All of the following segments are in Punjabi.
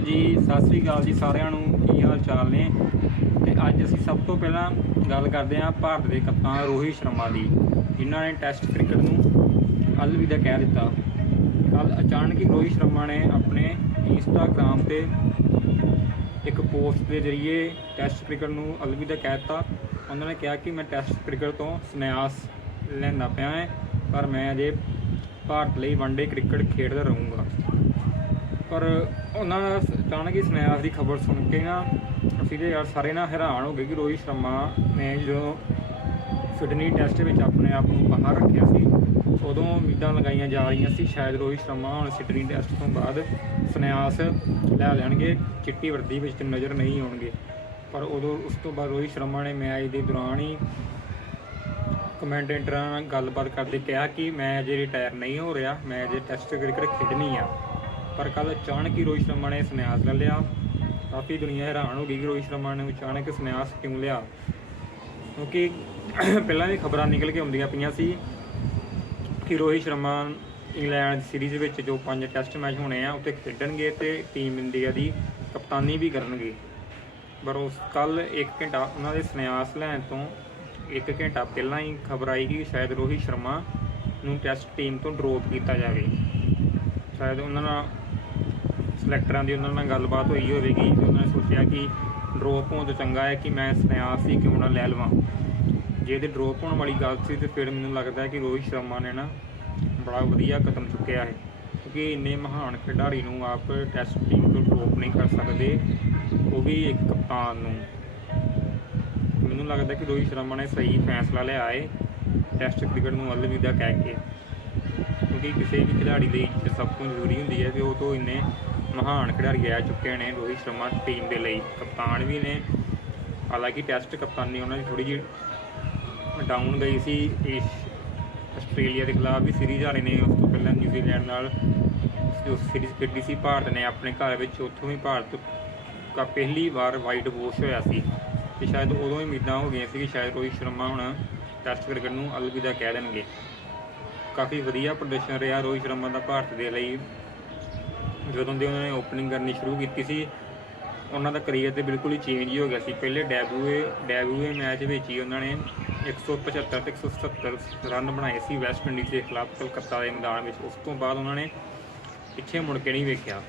ਹੈਲੋ ਜੀ, ਸਤਿ ਸ੍ਰੀ ਅਕਾਲ ਜੀ ਸਾਰਿਆਂ ਨੂੰ, ਕੀ ਹਾਲ ਚਾਲ ਨੇ? ਤੇ ਅੱਜ ਅਸੀਂ ਸਭ ਤੋਂ ਪਹਿਲਾਂ ਗੱਲ ਕਰਦੇ ਹਾਂ ਭਾਰਤ ਦੇ ਕਪਤਾਨ ਰੋਹਿਤ ਸ਼ਰਮਾ ਦੀ, ਜਿਨ੍ਹਾਂ ਨੇ ਟੈਸਟ ਕ੍ਰਿਕਟ ਨੂੰ ਅਲਵਿਦਾ ਕਹਿ ਦਿੱਤਾ। ਕੱਲ ਅਚਾਨਕ ਹੀ ਰੋਹਿਤ ਸ਼ਰਮਾ ਨੇ ਆਪਣੇ ਇੰਸਟਾਗ੍ਰਾਮ ਤੇ ਇੱਕ ਪੋਸਟ ਦੇ ਜ਼ਰੀਏ ਟੈਸਟ ਕ੍ਰਿਕਟ ਨੂੰ ਅਲਵਿਦਾ ਕਹਿ ਦਿੱਤਾ। ਉਹਨਾਂ ਨੇ ਕਿਹਾ ਕਿ ਮੈਂ ਟੈਸਟ ਕ੍ਰਿਕਟ ਤੋਂ ਸੰਨਿਆਸ ਲੈਂਦਾ ਪਿਆ ਹੈ, ਪਰ ਮੈਂ ਅਜੇ ਭਾਰਤ ਲਈ ਵਨਡੇ ਕ੍ਰਿਕਟ ਖੇਡਦਾ ਰਹੂੰਗਾ। ਪਰ ਉਹਨਾਂ ਦਾ ਅਚਾਨਕ ਹੀ ਸੰਨਿਆਸ ਦੀ ਖਬਰ ਸੁਣ ਕੇ ਨਾ ਅਸੀਂ ਤੇ ਯਾਰ ਸਾਰੇ ਨਾ ਹੈਰਾਨ ਹੋ ਗਏ ਕਿ ਰੋਹਿਤ ਸ਼ਰਮਾ ਨੇ ਜਦੋਂ ਸਿਡਨੀ ਟੈਸਟ ਵਿੱਚ ਆਪਣੇ ਆਪ ਨੂੰ ਬਾਹਰ ਰੱਖਿਆ ਸੀ, ਉਦੋਂ ਉਮੀਦਾਂ ਲਗਾਈਆਂ ਜਾ ਰਹੀਆਂ ਸੀ, ਸ਼ਾਇਦ ਰੋਹਿਤ ਸ਼ਰਮਾ ਹੁਣ ਸਿਡਨੀ ਟੈਸਟ ਤੋਂ ਬਾਅਦ ਸਨਿਆਸ ਲੈ ਲੈਣਗੇ, ਚਿੱਟੀ ਵਰਦੀ ਵਿੱਚ ਨਜ਼ਰ ਨਹੀਂ ਆਉਣਗੇ। ਪਰ ਉਦੋਂ ਉਸ ਤੋਂ ਬਾਅਦ ਰੋਹਿਤ ਸ਼ਰਮਾ ਨੇ ਮੈਚ ਦੇ ਦੌਰਾਨ ਹੀ ਕਮੈਂਟੇਟਰਾਂ ਨਾਲ ਗੱਲਬਾਤ ਕਰਦੇ ਕਿਹਾ ਕਿ ਮੈਂ ਅਜੇ ਰਿਟਾਇਰ ਨਹੀਂ ਹੋ ਰਿਹਾ, ਮੈਂ ਅਜੇ ਟੈਸਟ ਕ੍ਰਿਕਟ ਖੇਡਣੀ ਆ। ਪਰ ਕੱਲ ਅਚਾਨਕ ਹੀ ਰੋਹਿਤ ਸ਼ਰਮਾ ਨੇ ਸੰਨਿਆਸ ਲੈ ਲਿਆ। ਕਾਫੀ ਦੁਨੀਆ ਹੈਰਾਨ ਹੋ ਗਈ ਕਿ ਰੋਹਿਤ ਸ਼ਰਮਾ ਨੇ ਅਚਾਨਕ ਸੰਨਿਆਸ ਕਿਉਂ ਲਿਆ? ਕਿਉਂਕਿ ਪਹਿਲਾਂ ਵੀ ਖਬਰਾਂ ਨਿਕਲ ਕੇ ਆਉਂਦੀਆਂ ਪਈਆਂ ਸੀ ਕਿ ਰੋਹਿਤ ਸ਼ਰਮਾ ਇੰਗਲੈਂਡ ਸੀਰੀਜ਼ ਵਿੱਚ ਜੋ ਪੰਜ ਟੈਸਟ ਮੈਚ ਹੋਣੇ ਆ ਉੱਤੇ ਖੇਡਣਗੇ ਤੇ ਟੀਮ ਇੰਡੀਆ ਦੀ ਕਪਤਾਨੀ ਵੀ ਕਰਨਗੇ। ਪਰ ਉਸ ਕੱਲ 1 ਘੰਟਾ ਉਹਨਾਂ ਦੇ ਸੰਨਿਆਸ ਲੈਣ ਤੋਂ 1 ਘੰਟਾ ਪਹਿਲਾਂ ਹੀ ਖਬਰ ਆਈ ਕਿ ਸ਼ਾਇਦ ਰੋਹਿਤ ਸ਼ਰਮਾ ਨੂੰ ਟੈਸਟ ਟੀਮ ਤੋਂ ਡਰੋਪ ਕੀਤਾ ਜਾਵੇ। ਸ਼ਾਇਦ ਉਹਨਾਂ ਨਾਲ ਸਿਲੈਕਟਰਾਂ ਦੀ ਉਹਨਾਂ ਨਾਲ ਗੱਲਬਾਤ ਹੋਈ ਹੋਵੇਗੀ ਤੇ ਉਹਨਾਂ ਨੇ ਸੋਚਿਆ ਕਿ ਡਰੋਪ ਹੋਣ ਤੋਂ ਚੰਗਾ ਹੈ ਕਿ ਮੈਂ ਸੰਨਿਆਸ ਹੀ ਕਿਉਂ ਨਾ ਲੈ ਲਵਾਂ। ਜੇ ਇਹਦੇ ਡਰੋਪ ਹੋਣ ਵਾਲੀ ਗੱਲ ਸੀ ਤੇ ਫਿਰ ਮੈਨੂੰ ਲੱਗਦਾ ਕਿ ਰੋਹਿਤ ਸ਼ਰਮਾ ਨੇ ਨਾ ਬੜਾ ਵਧੀਆ ਕਦਮ ਚੁੱਕਿਆ ਹੈ। ਕਿਉਂਕਿ ਇੰਨੇ ਮਹਾਨ ਖਿਡਾਰੀ ਨੂੰ ਆਪ ਟੈਸਟ ਟੀਮ ਤੋਂ ਡਰੋਪ ਨਹੀਂ ਕਰ ਸਕਦੇ, ਉਹ ਵੀ ਇੱਕ ਕਪਤਾਨ ਨੂੰ। ਮੈਨੂੰ ਲੱਗਦਾ ਕਿ ਰੋਹਿਤ ਸ਼ਰਮਾ ਨੇ ਸਹੀ ਫੈਸਲਾ ਲਿਆ ਹੈ ਟੈਸਟ ਕ੍ਰਿਕਟ ਨੂੰ ਅਲਵਿਦਾ ਕਹਿ ਕੇ। ਕਿਉਂਕਿ ਕਿਸੇ ਵੀ ਖਿਡਾਰੀ ਲਈ ਸਭ ਤੋਂ ਜ਼ਰੂਰੀ ਹੁੰਦੀ ਹੈ ਕਿ ਉਹ ਤੋਂ ਇੰਨੇ ਮਹਾਨ ਖਿਡਾਰੀ ਰਹਿ ਚੁੱਕੇ ਨੇ ਰੋਹਿਤ ਸ਼ਰਮਾ ਟੀਮ ਦੇ ਲਈ। ਕਪਤਾਨ ਵੀ ਨੇ। ਹਾਲਾਂਕਿ ਟੈਸਟ ਕਪਤਾਨੀ ਉਹਨਾਂ ਦੀ ਥੋੜੀ ਜਿਹੀ ਡਾਊਨ ਗਈ ਸੀ। ਇਸ ਆਸਟ੍ਰੇਲੀਆ ਦੇ ਖਿਲਾਫ ਵੀ ਸੀਰੀਜ਼ ਹਾਰੇ ਨੇ। ਉਸ ਤੋਂ ਪਹਿਲਾਂ ਨਿਊਜ਼ੀਲੈਂਡ ਨਾਲ ਜੋ ਸੀਰੀਜ਼ ਖੇਡੀ ਸੀ, ਭਾਰਤ ਨੇ ਆਪਣੇ ਘਰ ਵਿੱਚ ਉੱਥੋਂ ਵੀ ਭਾਰਤ ਦਾ ਪਹਿਲੀ ਵਾਰ ਵਾਈਟ ਵਾਸ਼ ਹੋਇਆ ਸੀ। ਤੇ ਸ਼ਾਇਦ ਉਦੋਂ ਹੀ ਉਮੀਦਾਂ ਹੋ ਗਈਆਂ ਸੀ ਕਿ ਸ਼ਾਇਦ ਰੋਹਿਤ ਸ਼ਰਮਾ ਹੁਣ ਟੈਸਟ ਕ੍ਰਿਕਟ ਨੂੰ ਅਲਵਿਦਾ ਕਹਿ ਦੇਣਗੇ। ਕਾਫੀ ਵਧੀਆ ਪ੍ਰਦਰਸ਼ਨ ਰਿਹਾ ਰੋਹਿਤ ਸ਼ਰਮਾ ਦਾ ਭਾਰਤ ਦੇ ਲਈ। ਜਦੋਂ ਦੀ ਉਹਨਾਂ ਨੇ ਓਪਨਿੰਗ ਕਰਨੀ ਸ਼ੁਰੂ ਕੀਤੀ ਸੀ, ਉਹਨਾਂ ਦਾ ਕਰੀਅਰ ਤੇ ਬਿਲਕੁਲ ਹੀ ਚੇਂਜ ਹੀ ਹੋ ਗਿਆ ਸੀ। ਪਹਿਲੇ ਡੈਬਿਊ ਡੈਬਿਊ ਮੈਚ ਵਿੱਚ ਹੀ ਉਹਨਾਂ ਨੇ 175 ਤੇ 170 ਰਨ ਬਣਾਏ ਸੀ ਵੈਸਟ ਇੰਡੀਜ਼ ਦੇ ਖਿਲਾਫ ਕਲਕੱਤਾ ਦੇ ਮੈਦਾਨ ਵਿੱਚ। ਉਸ ਤੋਂ ਬਾਅਦ ਉਹਨਾਂ ਨੇ ਪਿੱਛੇ ਮੁੜ ਕੇ ਨਹੀਂ ਵੇਖਿਆ।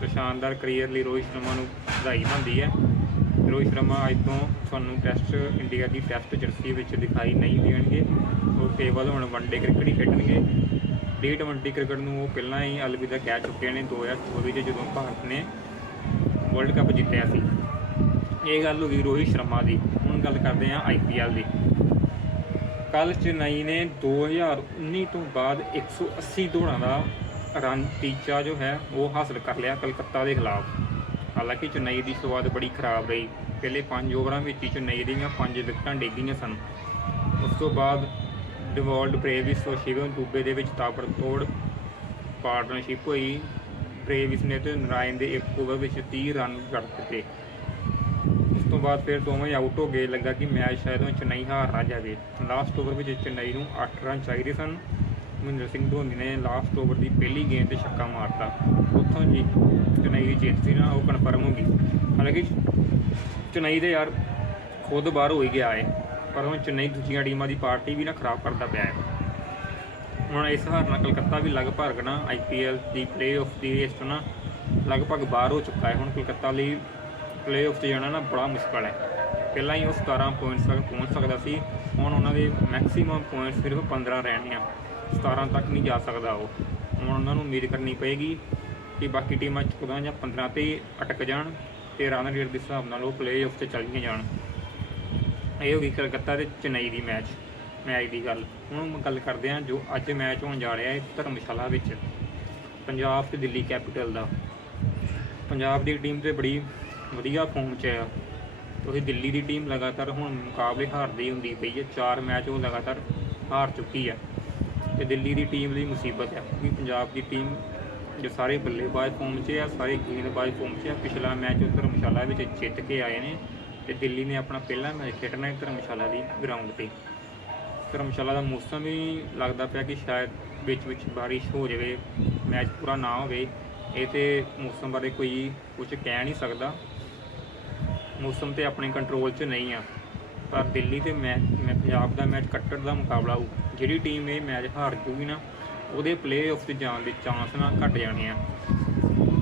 ਤੇ ਸ਼ਾਨਦਾਰ ਕਰੀਅਰ ਲਈ ਰੋਹਿਤ ਸ਼ਰਮਾ ਨੂੰ ਵਧਾਈ ਹੁੰਦੀ ਹੈ। ਰੋਹਿਤ ਸ਼ਰਮਾ ਅੱਜ ਤੋਂ ਤੁਹਾਨੂੰ ਟੈਸਟ ਇੰਡੀਆ ਦੀ ਟੈਸਟ ਜਰਸੀ ਵਿੱਚ ਦਿਖਾਈ ਨਹੀਂ ਦੇਣਗੇ। ਉਹ ਕੇਵਲ ਹੁਣ ਵਨਡੇ ਕ੍ਰਿਕਟ ਹੀ ਖੇਡਣਗੇ। ਟੀ ਟਵੰਟੀ ਕ੍ਰਿਕਟ ਨੂੰ ਉਹ ਪਹਿਲਾਂ ਹੀ ਅਲਵਿਦਾ ਕਹਿ ਚੁੱਕੇ ਨੇ 2024 'ਚ ਜਦੋਂ ਭਾਰਤ ਨੇ ਵਰਲਡ ਕੱਪ ਜਿੱਤਿਆ ਸੀ। ਇਹ ਗੱਲ ਹੋ ਗਈ ਰੋਹਿਤ ਸ਼ਰਮਾ ਦੀ। ਹੁਣ ਗੱਲ ਕਰਦੇ ਹਾਂ ਆਈਪੀਐਲ ਦੀ। ਕੱਲ ਚੇਨਈ ਨੇ 2019 ਤੋਂ ਬਾਅਦ 180 ਦੌੜਾਂ ਦਾ ਰਨ ਟੀਚਾ ਜੋ ਹੈ, ਉਹ ਹਾਸਲ ਕਰ ਲਿਆ ਕਲਕੱਤਾ ਦੇ ਖਿਲਾਫ। ਹਾਲਾਂਕਿ ਚੇਨਈ ਦੀ ਸ਼ੁਰੂਆਤ ਬੜੀ ਖਰਾਬ ਰਹੀ। ਪਹਿਲੇ 5 ਓਵਰਾਂ ਵਿੱਚ ਹੀ ਚੇਨਈ ਦੀਆਂ 5 ਵਿਕਟਾਂ ਡੇਗੀਆਂ ਸਨ। ਉਸ ਤੋਂ ਬਾਅਦ ਡਿਵੋਲਡ ਪ੍ਰੇਵਿਸ ਤੋਂ ਸ਼ਿਵਮ ਦੂਬੇ ਦੇ ਵਿੱਚ ਤਾਬੜਤੋੜ ਪਾਰਟਨਰਸ਼ਿਪ ਹੋਈ। ਪ੍ਰੇਵਿਸ ਨੇ ਤੇ ਨਰਾਇਣ ਦੇ ਇੱਕ ਓਵਰ ਵਿੱਚ 30 ਰਨ ਕੱਢ ਦਿੱਤੇ। ਉਸ ਤੋਂ ਬਾਅਦ ਫਿਰ ਦੋਵੇਂ ਆਊਟ ਹੋ ਗਏ। ਲੱਗਾ ਕਿ ਮੈਚ ਸ਼ਾਇਦ ਹੁਣ ਚੇਨਈ ਹਾਰ ਨਾ ਜਾਵੇ। ਲਾਸਟ ਓਵਰ ਵਿੱਚ ਚੇਨਈ ਨੂੰ 8 ਰਨ ਚਾਹੀਦੇ ਸਨ। ਮਹਿੰਦਰ ਸਿੰਘ ਧੋਨੀ ਨੇ ਲਾਸਟ ਓਵਰ ਦੀ ਪਹਿਲੀ ਗੇਂਦ ਤੇ ਛੱਕਾ ਮਾਰਤਾ। ਉੱਥੋਂ ਜੀ ਚੇਨਈ ਦੀ ਜਿੱਤ ਸੀ ਨਾ, ਉਹ ਕਨਫਰਮ ਹੋ ਗਈ। ਹਾਲਾਂਕਿ ਚੇਨਈ ਦੇ ਯਾਰ ਖੁਦ ਬਾਹਰ ਹੋ ਹੀ ਗਿਆ ਹੈ। ਪਰ ਹੁਣ ਚੇਨਈ ਦੂਜੀਆਂ ਟੀਮਾਂ ਦੀ ਪਾਰਟੀ ਵੀ ਨਾ ਖਰਾਬ ਕਰਦਾ ਪਿਆ ਹੈ। ਹੁਣ ਇਸ ਹਾਰ ਨਾਲ ਕਲਕੱਤਾ ਵੀ ਲਗਭਗ ਨਾ ਆਈਪੀਐਲ ਦੀ ਪਲੇਆਫ ਦੀ ਰੇਸ ਤੋਂ ਨਾ ਲਗਭਗ ਬਾਹਰ ਹੋ ਚੁੱਕਾ ਹੈ। ਹੁਣ ਕਲਕੱਤਾ ਲਈ ਪਲੇਆਫ 'ਤੇ ਜਾਣਾ ਨਾ ਬੜਾ ਮੁਸ਼ਕਲ ਹੈ। ਪਹਿਲਾਂ ਹੀ ਉਹ 17 ਪੁਆਇੰਟਸ ਤੱਕ ਪਹੁੰਚ ਸਕਦਾ ਸੀ। ਹੁਣ ਉਹਨਾਂ ਦੇ ਮੈਕਸਿਮਮ ਪੁਆਇੰਟਸ ਸਿਰਫ 15 ਰਹਿਣੇ ਆ 17 ਤੱਕ ਨਹੀਂ ਜਾ ਸਕਦਾ ਉਹ। ਹੁਣ ਉਹਨਾਂ ਨੂੰ ਉਮੀਦ ਕਰਨੀ ਪਏਗੀ ਕਿ ਬਾਕੀ ਟੀਮਾਂ 14 ਜਾਂ 15 ਤੇ ਅਟਕ ਜਾਣ ਤੇ ਰਨ ਰੇਟ ਦੇ ਹਿਸਾਬ ਨਾਲ ਉਹ ਪਲੇਆਫ 'ਤੇ ਚੱਲੀਆਂ ਜਾਣ। ਇਹ ਹੋ ਗਈ ਕਲਕੱਤਾ ਤੇ ਚੇਨਈ ਦੀ ਮੈਚ ਮੈਚ ਦੀ ਗੱਲ। ਹੁਣ ਗੱਲ ਕਰਦੇ ਹਾਂ ਜੋ ਅੱਜ ਮੈਚ ਹੋਣ ਜਾ ਰਿਹਾ ਹੈ ਧਰਮਸ਼ਾਲਾ ਵਿੱਚ। ਪੰਜਾਬ ਤੇ ਦਿੱਲੀ ਕੈਪੀਟਲ ਦਾ। ਪੰਜਾਬ ਦੀ ਟੀਮ ਤੇ ਬੜੀ ਵਧੀਆ ਫਾਰਮ 'ਚ ਹੈ ਤੁਸੀਂ ਦਿੱਲੀ ਦੀ ਟੀਮ ਲਗਾਤਾਰ ਹੁਣ ਮੁਕਾਬਲੇ ਹਾਰਦੀ ਹੁੰਦੀ ਪਈ ਹੈ। ਚਾਰ ਮੈਚ ਉਹ ਲਗਾਤਾਰ ਹਾਰ ਚੁੱਕੀ ਹੈ ਤੇ ਦਿੱਲੀ ਦੀ ਟੀਮ ਲਈ ਮੁਸੀਬਤ ਹੈ ਕਿਉਂਕਿ ਪੰਜਾਬ ਦੀ ਟੀਮ ਜੋ ਸਾਰੇ ਬੱਲੇਬਾਜ਼ ਫਾਰਮ 'ਚ ਆ, ਸਾਰੇ ਗੇਂਦਬਾਜ਼ ਫਾਰਮ 'ਚ ਆ, ਪਿਛਲਾ ਮੈਚ ਉਹ ਧਰਮਸ਼ਾਲਾ ਵਿੱਚ ਜਿੱਤ ਕੇ ਆਏ ਨੇ। ਤੇ ਦਿੱਲੀ ਨੇ ਆਪਣਾ ਪਹਿਲਾ ਮੈਚ ਖੇਡਣਾ ਹੈ ਧਰਮਸ਼ਾਲਾ ਦੀ ਗਰਾਊਂਡ ਤੇ। ਧਰਮਸ਼ਾਲਾ ਦਾ ਮੌਸਮ ਵੀ ਲੱਗਦਾ ਪਿਆ ਕਿ ਸ਼ਾਇਦ ਵਿੱਚ ਵਿੱਚ ਬਾਰਿਸ਼ ਹੋ ਜਾਵੇ, ਮੈਚ ਪੂਰਾ ਨਾ ਹੋਵੇ। ਇਹ ਤੇ ਮੌਸਮ ਬਾਰੇ ਕੋਈ ਕੁਝ ਕਹਿ ਨਹੀਂ ਸਕਦਾ। ਮੌਸਮ ਤੇ ਆਪਣੇ ਕੰਟਰੋਲ 'ਚ ਨਹੀਂ ਆ। ਪਰ ਦਿੱਲੀ ਤੇ ਮੈਚ ਮੈਂ ਪੰਜਾਬ ਦਾ ਮੈਚ ਕੱਟੜ ਦਾ ਮੁਕਾਬਲਾ ਹੋਊ, ਜਿਹੜੀ ਟੀਮ ਇਹ ਮੈਚ ਹਾਰ ਜੂਗੀ ਨਾ, ਉਹਦੇ ਪਲੇਆਫ 'ਚ ਜਾਣ ਦੇ ਚਾਂਸ ਨਾ ਘਟ ਜਾਣੇ ਆ।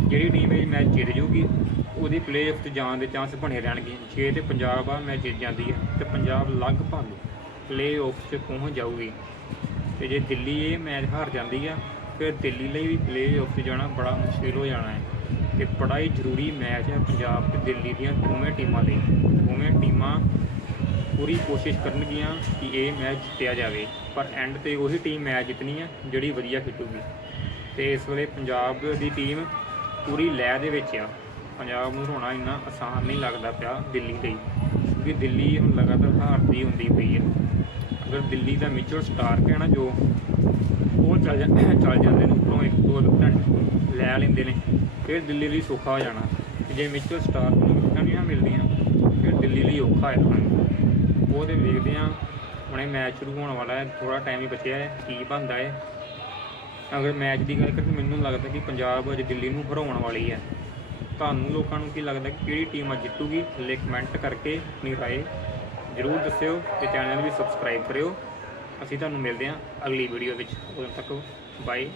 ਜਿਹੜੀ ਟੀਮ ਇਹ ਮੈਚ ਜਿੱਤ ਜੂਗੀ ਉਹਦੀ ਪਲੇਆਫ 'ਚ ਜਾਣ ਦੇ ਚਾਂਸ ਬਣੇ ਰਹਿਣਗੇ। ਜੇ ਤੇ ਪੰਜਾਬ ਆ, ਮੈਚ ਜਿੱਤ ਜਾਂਦੀ ਹੈ ਤੇ ਪੰਜਾਬ ਲਗਭਗ ਪਲੇਆਫ 'ਚ ਪਹੁੰਚ ਜਾਊਗੀ। ਤੇ ਜੇ ਦਿੱਲੀ ਇਹ ਮੈਚ ਹਾਰ ਜਾਂਦੀ ਆ, ਫਿਰ ਦਿੱਲੀ ਲਈ ਵੀ ਪਲੇਆਫ 'ਚ ਜਾਣਾ ਬੜਾ ਮੁਸ਼ਕਿਲ ਹੋ ਜਾਣਾ ਹੈ। ਤੇ ਬੜਾ ਹੀ ਜ਼ਰੂਰੀ ਮੈਚ ਹੈ ਪੰਜਾਬ ਤੇ ਦਿੱਲੀ ਦੀਆਂ ਦੋਵੇਂ ਟੀਮਾਂ ਲਈ। ਦੋਵੇਂ ਟੀਮਾਂ ਪੂਰੀ ਕੋਸ਼ਿਸ਼ ਕਰਨਗੀਆਂ ਕਿ ਇਹ ਮੈਚ ਜਿੱਤਿਆ ਜਾਵੇ। ਪਰ ਐਂਡ ਤੇ ਉਹੀ ਟੀਮ ਮੈਚ ਜਿੱਤਣੀ ਹੈ ਜਿਹੜੀ ਵਧੀਆ ਖੇਡੂਗੀ। ਤੇ ਇਸ ਵੇਲੇ ਪੰਜਾਬ ਦੀ ਟੀਮ ਪੂਰੀ ਲੈਅ ਦੇ ਵਿੱਚ ਆ। ਪੰਜਾਬ ਨੂੰ ਹਰਾਉਣਾ ਇੰਨਾ ਆਸਾਨ ਨਹੀਂ ਲੱਗਦਾ ਪਿਆ ਦਿੱਲੀ ਲਈ। ਕਿਉਂਕਿ ਦਿੱਲੀ ਹੁਣ ਲਗਾਤਾਰ ਹਾਰਦੀ ਹੁੰਦੀ ਪਈ ਹੈ। ਅਗਰ ਦਿੱਲੀ ਦਾ ਮਿਚਲ ਸਟਾਰਕ ਹੈ ਨਾ ਜੋ ਉਹ ਚੱਲ ਜਾ, ਚੱਲ ਜਾਂਦੇ ਨੇ, ਉੱਪਰੋਂ ਇੱਕ, ਦੋ ਵਿਕਟਾਂ ਲੈ ਲੈਂਦੇ ਨੇ, ਫਿਰ ਦਿੱਲੀ ਲਈ ਸੌਖਾ ਹੋ ਜਾਣਾ। ਜੇ ਮਿਚਲ ਸਟਾਰਕ ਨੂੰ ਵਿਕਟਾਂ ਨਹੀਂ ਨਾ ਮਿਲਦੀਆਂ, ਫਿਰ ਦਿੱਲੀ ਲਈ ਔਖਾ ਹੈ ਉਹ ਤੇ ਵੇਖਦੇ ਆ ਹੁਣੇ ਮੈਚ ਸ਼ੁਰੂ ਹੋਣ ਵਾਲਾ ਹੈ ਥੋੜਾ ਟਾਈਮ ਹੀ ਬਚਿਆ ਹੈ, ਕੀ ਬਣਦਾ ਹੈ। ਅਗਰ ਮੈਚ ਦੀ ਗੱਲ ਕਰੀਏ, ਮੈਨੂੰ ਲੱਗਦਾ ਕਿ ਪੰਜਾਬ ਅੱਜ ਦਿੱਲੀ ਨੂੰ ਹਰਾਉਣ ਵਾਲੀ ਹੈ। ਤੁਹਾਨੂੰ ਲੋਕਾਂ ਨੂੰ ਕੀ ਲੱਗਦਾ ਕਿ ਕਿਹੜੀ ਟੀਮ ਅੱਜ ਜਿੱਤੂਗੀ? ਥੱਲੇ ਕਮੈਂਟ ਕਰਕੇ ਆਪਣੀ ਰਾਏ ਜ਼ਰੂਰ ਦੱਸਿਓ ਤੇ ਚੈਨਲ ਵੀ ਸਬਸਕ੍ਰਾਈਬ ਕਰਿਓ। ਅਸੀਂ ਤੁਹਾਨੂੰ ਮਿਲਦੇ ਹਾਂ ਅਗਲੀ ਵੀਡੀਓ ਵਿੱਚ। ਉਦੋਂ ਤੱਕ ਬਾਏ